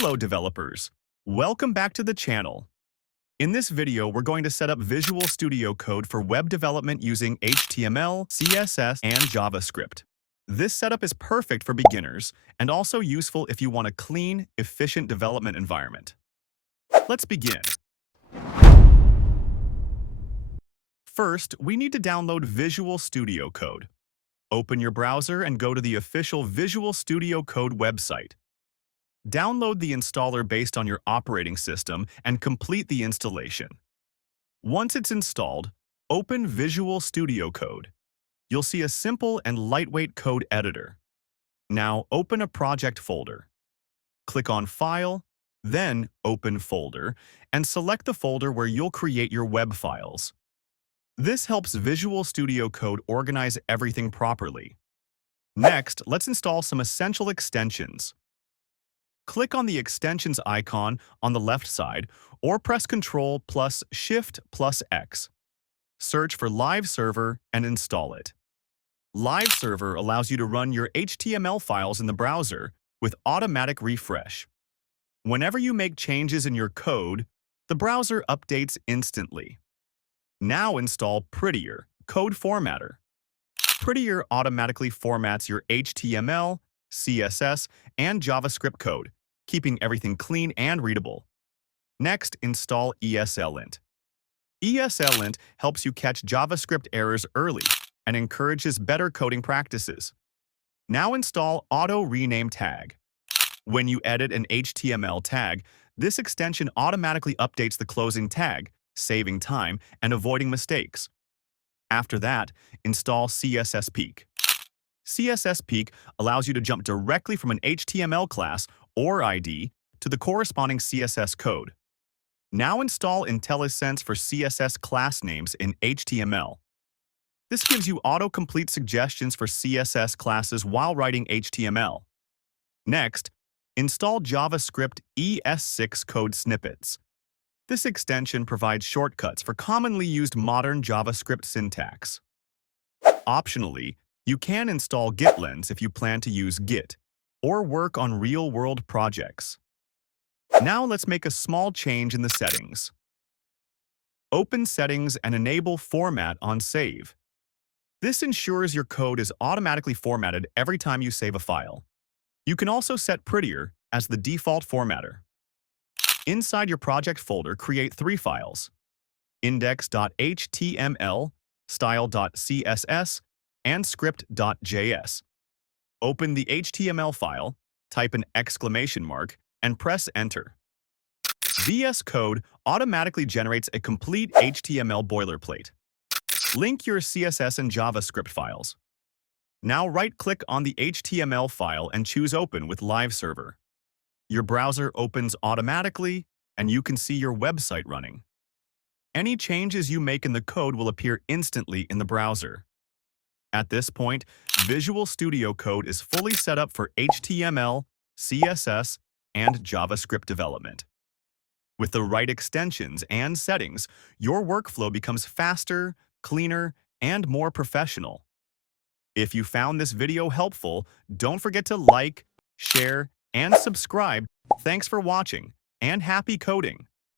Hello developers, welcome back to the channel. In this video, we're going to set up Visual Studio Code for web development using HTML, CSS, and JavaScript. This setup is perfect for beginners and also useful if you want a clean, efficient development environment. Let's begin. First, we need to download Visual Studio Code. Open your browser and go to the official Visual Studio Code website. Download the installer based on your operating system and complete the installation. Once it's installed, open Visual Studio Code. You'll see a simple and lightweight code editor. Now open a project folder. Click on File, then Open Folder, and select the folder where you'll create your web files. This helps Visual Studio Code organize everything properly. Next, let's install some essential extensions. Click on the extensions icon on the left side or press Ctrl plus Shift plus X. Search for Live Server and install it. Live Server allows you to run your HTML files in the browser with automatic refresh. Whenever you make changes in your code, the browser updates instantly. Now install Prettier, Code Formatter. Prettier automatically formats your HTML, CSS, and JavaScript code, keeping everything clean and readable. Next, install ESLint. ESLint helps you catch JavaScript errors early and encourages better coding practices. Now install Auto Rename Tag. When you edit an HTML tag, this extension automatically updates the closing tag, saving time and avoiding mistakes. After that, install CSS Peek. CSS Peek allows you to jump directly from an HTML class or ID to the corresponding CSS code. Now install IntelliSense for CSS class names in HTML. This gives you autocomplete suggestions for CSS classes while writing HTML. Next, install JavaScript ES6 code snippets. This extension provides shortcuts for commonly used modern JavaScript syntax. Optionally, you can install Gitlens if you plan to use Git or work on real-world projects. Now let's make a small change in the settings. Open Settings and enable Format on Save. This ensures your code is automatically formatted every time you save a file. You can also set Prettier as the default formatter. Inside your project folder, create 3 files: index.html, style.css, and script.js. Open the HTML file, type an exclamation mark, and press Enter. VS Code automatically generates a complete HTML boilerplate. Link your CSS and JavaScript files. Now right-click on the HTML file and choose Open with Live Server. Your browser opens automatically, and you can see your website running. Any changes you make in the code will appear instantly in the browser. At this point, Visual Studio Code is fully set up for HTML, CSS, and JavaScript development. With the right extensions and settings, your workflow becomes faster, cleaner, and more professional. If you found this video helpful, don't forget to like, share, and subscribe. Thanks for watching, and happy coding!